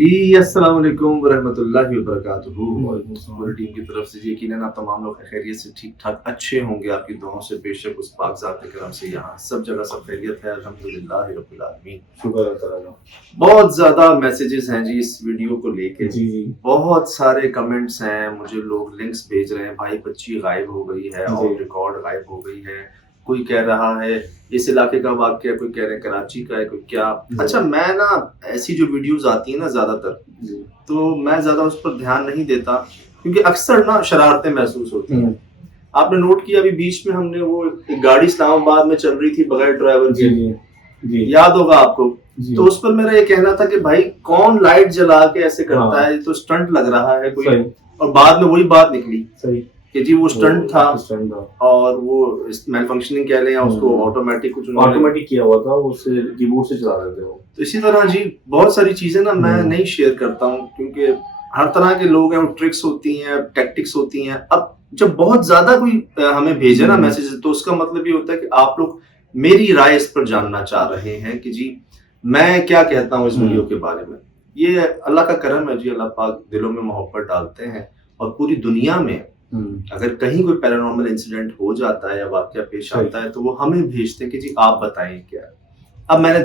जी, अस्सलाम वालेकुम वरहमतुल्लाहि वबरकातुहू। और पूरी टीम की तरफ से यकीनन आप तमाम लोग खैरियत से ठीक-ठाक अच्छे होंगे। आपकी दुआओं से बेशक उस पाक ज़ात करम से यहाँ सब जगह सब खैरियत है, अल्हम्दुलिल्लाहि रब्बिल आलमीन। शुक्र है अल्लाह ताला का। बहुत ज़्यादा मैसेजेस हैं जी इस वीडियो को लेके। जी, जी। बहुत सारे कमेंट्स हैं, मुझे लोग लिंक्स भेज रहे हैं, भाई बच्ची गायब हो गई है, जी। ऑफ रिकॉर्ड गायब हो गई है। कोई कह रहा है इस इलाके का वाक़या, कोई कह रहे हैं कराची का है, कोई क्या। जी। अच्छा, मैं ना ऐसी जो वीडियोज़ आती हैं ना ज़्यादातर, जी। तो मैं ज़्यादा उस पर ध्यान नहीं देता क्योंकि अक्सर ना शरारतें महसूस होती हैं। आपने नोट किया अभी बीच में हमने वो एक गाड़ी इस्लामाबाद में चल रही थी बगैर ड्राइवर जी, के, जी, जी। याद होगा आपको। जी। तो उस पर मेरा ये कहना था कि भाई कौन लाइट जला के ऐसे करता हाँ। है, ये तो स्टंट लग रहा है कोई। सही। और बाद में वही बात निकली सही। कि जी वो स्टंट था स्टंट था। और वो मैल फंक्शनिंग कह लें या उसको ऑटोमेटिक कुछ उन्होंने ऑटोमेटिक किया हुआ था, उससे कीबोर्ड से चला रहे थे वो। तो इसी तरह जी बहुत सारी चीजें ना मैं नहीं शेयर करता हूँ क्योंकि हर तरह के लोग हैं, वो ट्रिक्स होती हैं, टैक्टिक्स होती हैं। अब जब बहुत ज्यादा कोई हमें भेजे ना मैसेज, तो उसका मतलब ये होता है कि आप लोग मेरी राय इस पर जानना चाह रहे हैं कि जी मैं क्या कहता हूँ इस वीडियो के बारे में। ये अल्लाह का करम है जी, अल्लाह पाक दिलों में मोहब्बत डालते हैं और पूरी दुनिया में अगर कहीं कोई पैरानॉर्मल इंसिडेंट हो जाता है या वाकया पेश आता है तो वो हमें भेजते हैं कि जी आप बताएं क्या। अब मैंने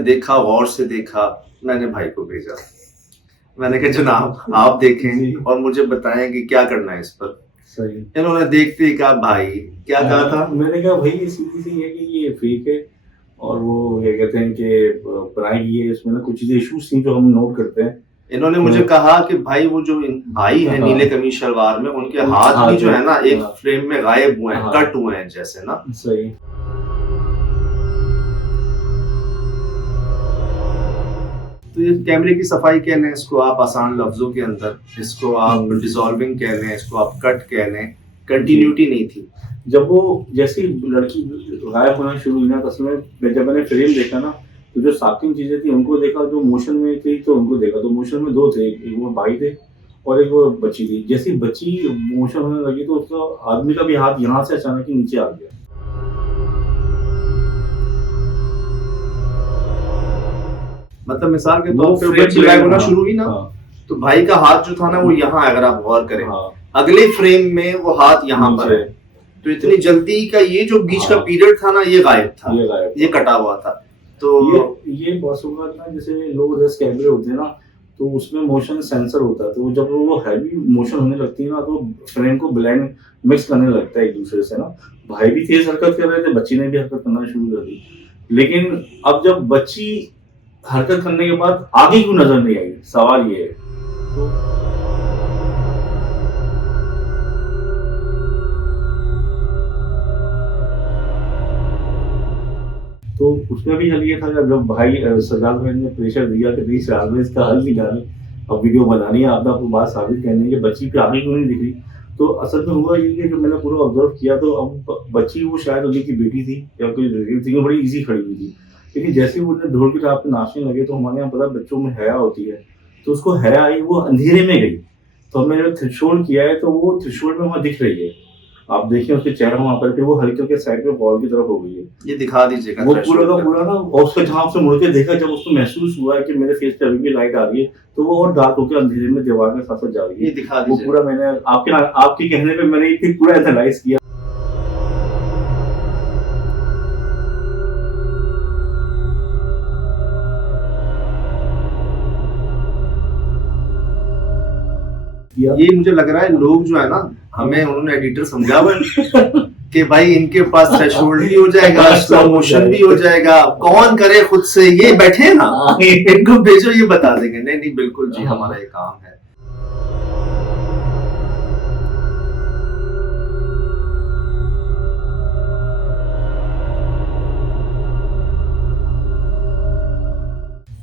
देखा, गौर से देखा, मैंने भाई को भेजा। मैंने कहा जनाब आप देखें और मुझे बताएं कि क्या करना है इस पर। सही। इन्होंने देखते ही कहा भाई क्या कहा था। मैंने कहा भाई ये सीधी सी है कि ये फेक है और वो क्या कहते हैं कि प्राइम ये इसमें ना कुछ चीजें इश्यूज थी जो हम नोट करते हैं। इन्होंने मुझे कहा कि भाई वो जो भाई है नीले कमीज शलवार में, उनके हाथ भी जो है ना एक फ्रेम में गायब हुए हैं, कट हुए हैं जैसे ना। सही। तो ये कैमरे की सफाई कह लें इसको आप आसान लफ्जों के अंदर, इसको आप डिसॉल्विंग कह लें, इसको आप कट कह लें। कंटिन्यूटी नहीं थी। जब वो जैसी लड़की गायब होना शुरू हुई ना, तस्वीर जब मैंने फिल्म देखा ना, तो जो साकिन चीजें थी उनको देखा, जो मोशन में थी तो उनको देखा। तो मोशन में दो थे, एक वो भाई थे और एक वो बच्ची थी। जैसी बच्ची मोशन होने लगी तो उसका आदमी का भी हाथ यहाँ से अचानक ही नीचे आ गया। मतलब मिसाल के तौर पे बच्ची गायब होना शुरू हुई ना, तो भाई का हाथ जो था ना वो यहाँ, अगर आप गौर करें अगले फ्रेम में वो हाथ यहाँ पर है। तो इतनी जल्दी का ये जो बीच का पीरियड था ना ये गायब था, ये कटा हुआ था। तो ये पॉसिबल ना, जैसे लो रिस्क कैमरे होते हैं ना, तो उसमें मोशन सेंसर होता है, तो जब वो हैवी मोशन होने लगती है ना तो फ्रेम को ब्लेंड मिक्स करने लगता है एक दूसरे से ना। भाई भी तेज हरकत कर रहे थे, बच्ची ने भी हरकत करना शुरू कर दी। लेकिन अब जब बच्ची हरकत करने के बाद आगे क्यों नजर नहीं आई, सवाल ये है। तो उसमें भी हल ये था जब भाई सरदार भाई ने प्रेशर दिया कि नहीं सरदार भाई इसका हल निकालें, अब वीडियो बनानी है, आपने आपको बात साबित करनी है कि बच्ची पे आगे क्यों नहीं दिख रही। तो असल में हुआ ये कि जो मैंने पूरा ऑब्जर्व किया, तो अब बच्ची वो शायद उन्हीं की बेटी थी या कोई रिलेटिव थी, वो बड़ी ईजी खड़ी हुई थी। लेकिन जैसे ही वो ढोल की रात पे नाचने लगे तो हमारे यहाँ पता बच्चों में हया होती है, तो उसको हया आई, वो अंधेरे में गई। तो हमने जो थ्रेशोल्ड किया है तो वो थ्रेशोल्ड में वहाँ दिख रही है, आप देखिए उसके चेहरा वहाँ पर, वो हल्के के साइड में बॉल की तरफ हो गई है। ये दिखा दीजिएगा वो पूरा का पूरा ना, और उसका जहाँ से मुड़ के देखा, जब उसको महसूस हुआ कि मेरे फेस पे अभी भी लाइट आ रही है, तो वो और डार्क होकर अंधेरे में दीवार के साथ जा रही है। ये दिखा वो पूरा मैंने आपके कहने पे मैंने एक पूरा एनालाइज किया। ये मुझे लग रहा है लोग जो है ना, हमें उन्होंने एडिटर समझा हुआ कि भाई इनके पास थ्रेशोल्ड भी हो जाएगा, स्लो मोशन भी हो जाएगा, कौन करे खुद से, ये बैठे ना इनको भेजो ये बता देंगे। नहीं नहीं बिल्कुल जी, हमारा ये काम है।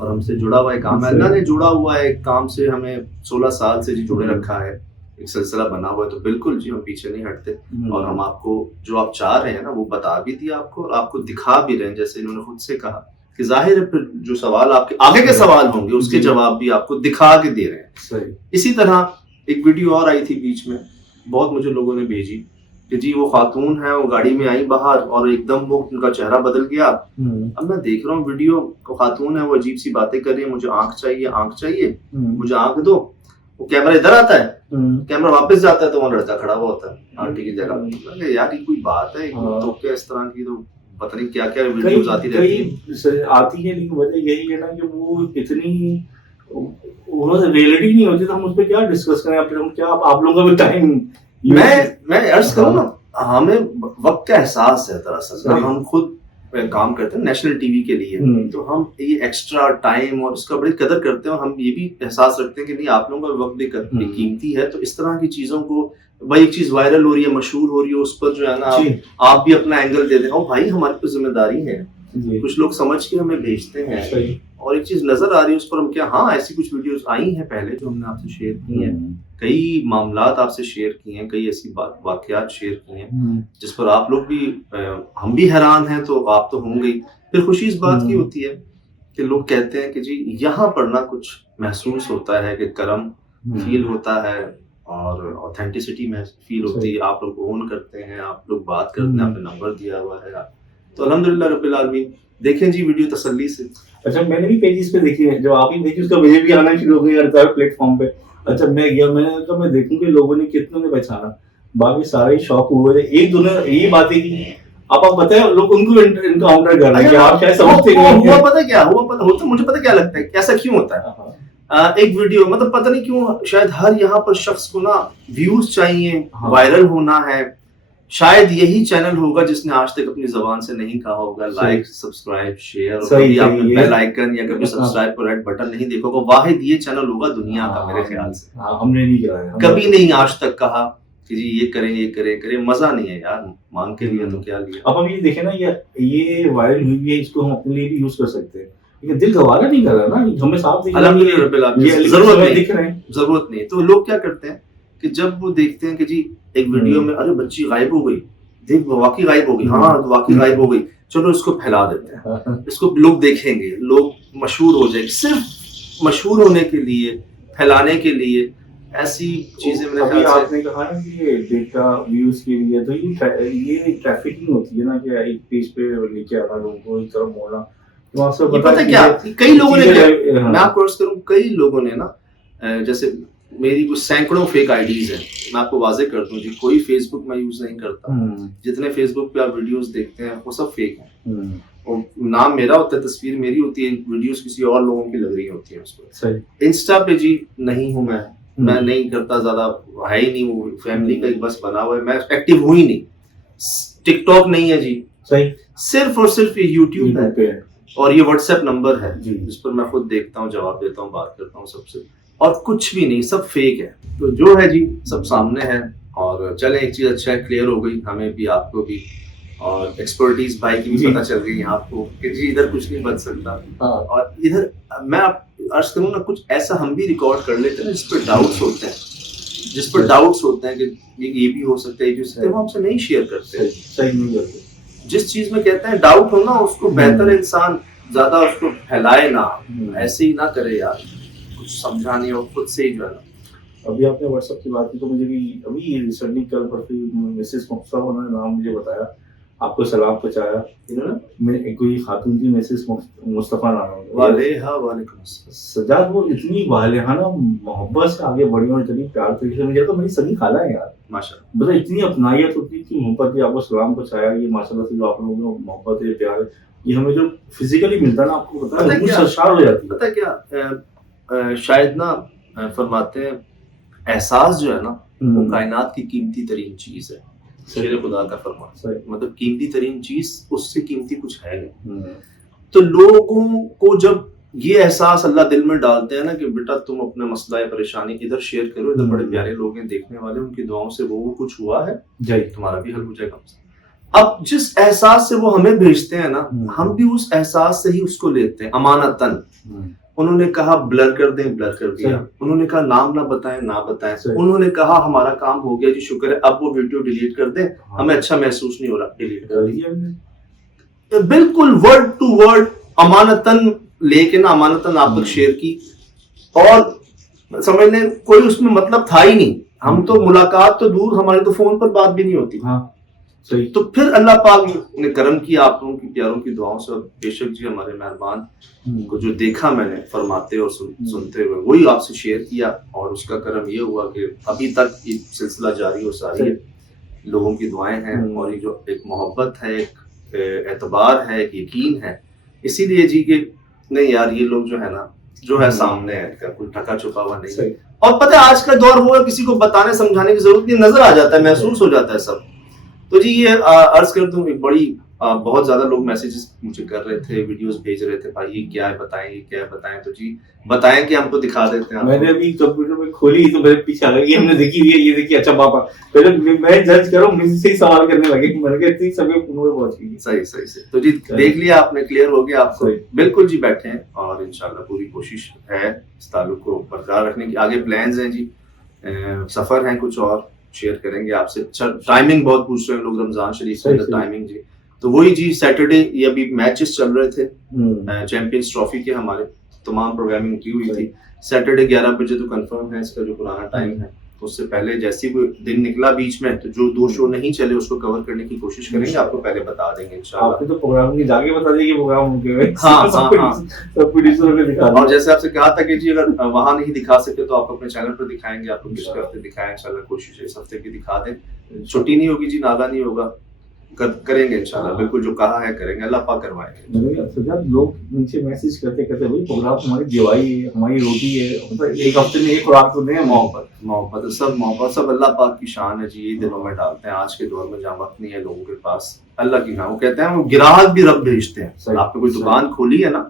और हमसे जुड़ा हुआ एक काम है, अल्लाह ने जुड़ा हुआ है एक काम से, हमें 16 साल से जी जुड़े रखा है, एक सिलसिला बना हुआ है। तो बिल्कुल जी हम पीछे नहीं हटते और हम आपको जो आप चाह रहे हैं ना वो बता भी दिया आपको और आपको दिखा भी रहे हैं। जैसे इन्होंने खुद से कहा कि जाहिर है फिर जो सवाल आपके आगे के सवाल होंगे उसके जवाब भी आपको दिखा के दे रहे हैं। इसी तरह एक वीडियो और आई थी बीच में, बहुत मुझे लोगों ने भेजी कि जी वो खातून है, वो गाड़ी में आई बाहर और एकदम वो उनका चेहरा बदल गया। अब मैं देख रहा हूँ वीडियो, वो खातून है, वो अजीब सी बातें कर रही है, मुझे आंख चाहिए, मुझे आंख दो। वो कैमरा इधर आता है, कैमरा वापस जाता है तो वहाँ लड़का खड़ा हुआ होता है आंटी की जगह। मैंने यार ये कोई बात है? तो क्या इस तरह की तो पता नहीं क्या क्या वीडियोस आती रहती है। आती है, लेकिन वजह यही है ना कि वो इतनी उन्होंने रियलिटी नहीं होती, तो हम उस पर क्या डिस्कस करें? क्या आप लोगों का भी टाइम। मैं अर्ज करूँ ना, हमें वक्त का एहसास है दरअसल। हम खुद काम करते हैं नेशनल टीवी के लिए, तो हम ये एक्स्ट्रा टाइम और उसका बड़ी कदर करते हैं। और हम ये भी एहसास रखते हैं कि नहीं, आप लोगों का वक्त भी कीमती है। तो इस तरह की चीजों को, भाई एक चीज वायरल हो रही है, मशहूर हो रही है, उस पर जो है ना आप भी अपना एंगल दे दें। और भाई हमारी तो जिम्मेदारी है, कुछ लोग समझ के हमें भेजते हैं और एक चीज नजर आ रही है उस पर हम क्या, हाँ ऐसी कुछ वीडियोस आई हैं पहले जो हमने आपसे शेयर की हैं, कई मामलात आपसे शेयर किए हैं, कई ऐसी वाकयात शेयर किए हैं जिस पर आप लोग भी, हम भी हैरान हैं, तो आप तो होंगे ही। फिर खुशी इस बात की होती है कि लोग कहते हैं कि जी यहाँ पर ना कुछ महसूस होता है कि करम फील होता है और ऑथेंटिसिटी में फील होती है। आप लोग ओन करते हैं, आप लोग बात करते हैं, आपने नंबर दिया हुआ है, तो अल्हम्दुलिल्लाह रब्बिल आलमीन। देखें जी वीडियो तसल्ली से। अच्छा, मैंने भी पेजेस पे देखी है, जो आप ही देखी उसका मुझे भी आना शुरू हो गया प्लेटफॉर्म पे। अच्छा, मैं गया, मैंने कहा मैं देखूं कि लोगों ने कितनों ने पहचाना। बाकी सारे शौक हुए थे, एक दो ने यही बातें की। आप बताएं, लोग उनको इनकाउंटर कर रहे हैं कि आप शायद समझते नहीं। हुआ पता क्या हुआ, मुझे पता क्या लगता है, ऐसा क्यों होता है? एक वीडियो, मतलब पता नहीं क्यों, शायद हर यहाँ पर शख्स को ना व्यूज चाहिए, वायरल होना है। शायद यही चैनल होगा जिसने आज तक अपनी जबान से नहीं कहा होगा लाइक, सब्सक्राइब, शेयर, और कभी आपने बेल आइकन या कभी सब्सक्राइब पर रेड बटन नहीं देखा होगा। वाहिद ये चैनल होगा दुनिया का मेरे ख्याल से। हमने नहीं किया, कभी नहीं आज तक कहा कि जी ये करें, ये करें। मजा नहीं है यार, मांग के लिए तो क्या लिया। अब हम ये देखें ना, ये वायरल हुई है, इसको हम अपने लिए भी यूज कर सकते हैं, लेकिन दिल गवारा नहीं कर रहा ना, हमें साफ दिख रहा है, जरूरत नहीं। तो लोग क्या करते हैं कि जब वो देखते हैं कि जी एक वीडियो में अरे बच्ची गायब हो गई, देख वाकई गायब हो गई, हाँ तो वाकई गायब हो गई, चलो इसको फैला देते हैं, इसको लोग देखेंगे, लोग मशहूर हो जाएंगे। सिर्फ मशहूर होने के लिए, फैलाने के लिए ऐसी चीजें मेरे ख्याल से। आपने कहा ना कि ये डेटा व्यूज के लिए, तो ये ट्रैफिकिंग होती है ना, कि एक पेज पे लेके आना लोगों को, एक तरफ मोड़ना। तो आपसे पता क्या, कई लोगों ने, मैं आपको अर्ज करूं, कई लोगों ने ना, जैसे मेरी कुछ सैकड़ों फेक आईडीज हैं। मैं आपको वाजे कर दूं जी, कोई फेसबुक मैं यूज नहीं करता। जितने फेसबुक पे आप वीडियोस देखते हैं वो सब फेक हैं। और नाम मेरा होता है, तस्वीर मेरी होती है, वीडियोस किसी और लोगों की लग रही होती है उस पर। इंस्टा पे जी नहीं हूं मैं नहीं करता, ज्यादा है ही नहीं, वो फैमिली का एक बस बना हुआ है, मैं एक्टिव हूं ही नहीं। टिकटॉक नहीं है जी, सही, सिर्फ और सिर्फ ये यूट्यूब है और ये व्हाट्सएप नंबर है जिस पर मैं खुद देखता हूँ, जवाब देता हूँ, बात करता हूँ सबसे, और कुछ भी नहीं, सब फेक है। तो जो है जी सब सामने है। और चले, एक चीज अच्छा है, क्लियर हो गई हमें भी, आपको भी, और एक्सपर्टीज भाई की भी पता चल गई आपको कि जी इधर कुछ नहीं बच सकता। और इधर मैं आप अर्ज करूँ ना, कुछ ऐसा हम भी रिकॉर्ड कर लेते हैं जिस पर डाउट्स होते हैं, कि ये भी हो सकता है, ये भी हो सकता है, वो हमसे नहीं शेयर करते, सही नहीं करते। जिस चीज में कहते हैं डाउट हो ना, उसको बेहतर इंसान ज्यादा उसको फैलाए ना, ऐसे ही ना करे यार, कुछ समझाने और खुद से ही जो है ना। अभी आपने व्हाट्सएप की बात की, तो मुझे भी अभी रिसेंटली कल परसों मिसेस मुस्तफा ने नाम मुझे बताया, आपको सलाम पहुंचाया इन्होंने, कोई खातून थी मिसेस मुस्तफा नाम है, वालेकुम सजाद, वो इतनी वालेहाना मोहब्बत से आगे बढ़ी और इतनी प्यार तरीके से, मुझे तो मेरी सगी खाला है यार, माशाल्लाह, मतलब इतनी अपनाइयत होती थी, मोहब्बत की, आपको सलाम पहुंचाया, ये माशाल्लाह से जो आप लोगों में मोहब्बत है, प्यार है, ये हमें जो फिजिकली मिलता है ना, आपको पता है सरशार हो जाती है। पता क्या, शायद ना फरमाते हैं, एहसास जो है ना वो कायनात की कीमती तरीन चीज है, शेर खुदा का फरमान, मतलब कीमती तरीन चीज, उससे कीमती कुछ है नहीं। तो लोगों को जब ये एहसास अल्लाह दिल में डालते हैं ना कि बेटा तुम अपने मसला या परेशानी इधर शेयर करो, इधर बड़े प्यारे लोग हैं देखने वाले, उनकी दुआओं से वो कुछ हुआ है, तुम्हारा भी हल हो जाएगा। अब जिस एहसास से वो हमें भेजते हैं ना, हम भी उस एहसास से ही उसको लेते हैं अमानतन। उन्होंने कहा ब्लर कर दें, ब्लर कर दिया। उन्होंने कहा नाम ना बताएं, ना बताएं। उन्होंने कहा हमारा काम हो गया जी, शुक्र है, अब वो वीडियो डिलीट कर दें, हमें अच्छा महसूस नहीं हो रहा, डिलीट कर दिया। बिल्कुल वर्ड टू वर्ड अमानतन लेके ना, अमानतन आप तक शेयर की, और समझ लें कोई उसमें मतलब था ही नहीं, हम तो मुलाकात तो दूर, हमारी तो फोन पर बात भी नहीं होती। हाँ सही। तो फिर अल्लाह पाक ने करम किया आप लोगों की प्यारों की दुआओं से, और बेशक जी हमारे मेहरबान को जो देखा मैंने फरमाते और सुनते हुए वही आपसे शेयर किया, और उसका करम ये हुआ कि अभी तक ये सिलसिला जारी और सारी है। लोगों की दुआएं हैं, और ये जो एक मोहब्बत है, एक एतबार है, एक यकीन है, इसीलिए जी कि नहीं यार ये लोग जो है ना, जो है सामने है, इनका कोई ढका छुपा हुआ नहीं है। और पता है आज का दौर वो है, किसी को बताने समझाने की जरूरत नहीं, नजर आ जाता है, महसूस हो जाता है सब। तो जी ये अर्ज कर दूं, एक बड़ी बहुत ज्यादा लोग मैसेजेस मुझे कर रहे थे, वीडियोस भेज रहे थे, भाई ये क्या है बताएं, ये क्या है बताएं। तो जी बताएं कि हमको दिखा देते हैं। मैंने अभी कंप्यूटर में खोली तो मेरे पीछे आ गई, हमने देखी हुई है, ये देखिए। अच्छा पापा, पहले मैं जज करूं, मुझसे ही सवाल करने लगे, मैंने कहा इतनी समय फोन में पहुंच गई। सही सही से तो जी देख लिया आपने, क्लियर हो गया आपको। बिल्कुल जी बैठे हैं, और इंशाल्लाह पूरी कोशिश है इस ताल्लुक को बरकरार रखने की। आगे प्लान्स हैं जी, सफर हैं कुछ और शेयर करेंगे आपसे। टाइमिंग बहुत पूछ रहे हैं लोग, रमजान शरीफ के अंदर टाइमिंग जी। तो वही जी सैटरडे, ये अभी मैचेस चल रहे थे चैंपियंस ट्रॉफी के, हमारे तमाम प्रोग्रामिंग की हुई थी। सैटरडे 11 बजे तो कंफर्म है इसका जो पुराना टाइम है। तो उससे पहले जैसे ही कोई दिन निकला बीच में, तो जो 2 शो नहीं चले उसको कवर करने की कोशिश करेंगे, आपको पहले बता देंगे इंशाल्लाह। आपने तो प्रोग्राम की जाके बता दिए प्रोग्राम उनके। हाँ हाँ हाँ, सब प्रोड्यूसर को दिखा दिया। और जैसे आपसे कहा था कि जी अगर वहां नहीं दिखा सके तो आप अपने चैनल पर दिखाएंगे, आपको पिछले हफ्ते दिखाया, इंशाल्लाह कोशिश है इस हफ्ते की दिखा दें। छुट्टी नहीं होगी जी, नागा नहीं होगा, करेंगे इंशाल्लाह, बिल्कुल जो कहा है करेंगे, अल्लाह पाक करवाएंगे। सजाद, लोग नीचे मैसेज करते भाई प्रोग्राम हमारी दिवाई है, हमारी रोटी है, मतलब एक हफ्ते में एक खुराक तो नहीं। मोहब्बत मोहब्बत सब मोहब्बत सब अल्लाह पाक की शान है जी, यही दिलों में डालते हैं। आज के दौर में जहाँ वक्त नहीं है लोगों के पास, अल्लाह की नाम कहते हैं, वो ग्राहक भी रब भेजते हैं। आपने कोई दुकान खोली है ना,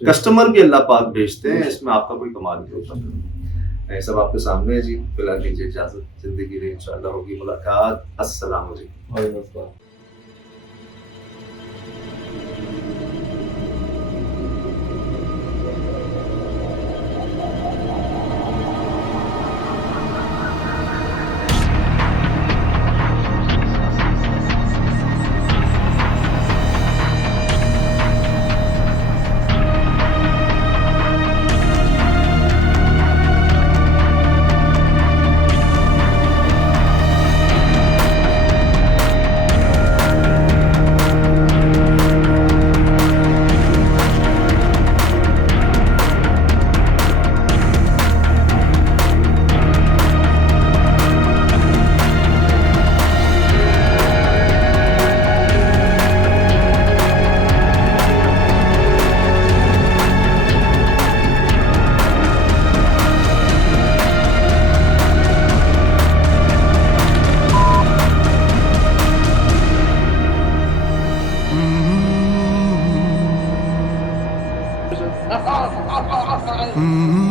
कस्टमर भी अल्लाह पाक भेजते हैं, इसमें आपका कोई कमाल नहीं होता। ये सब आपके सामने है जी। फिलहाल दीजिए इजाजत, जिंदगी में इंशाल्लाह होगी मुलाकात। अस्सलाम वालेकुम। Mm-hmm.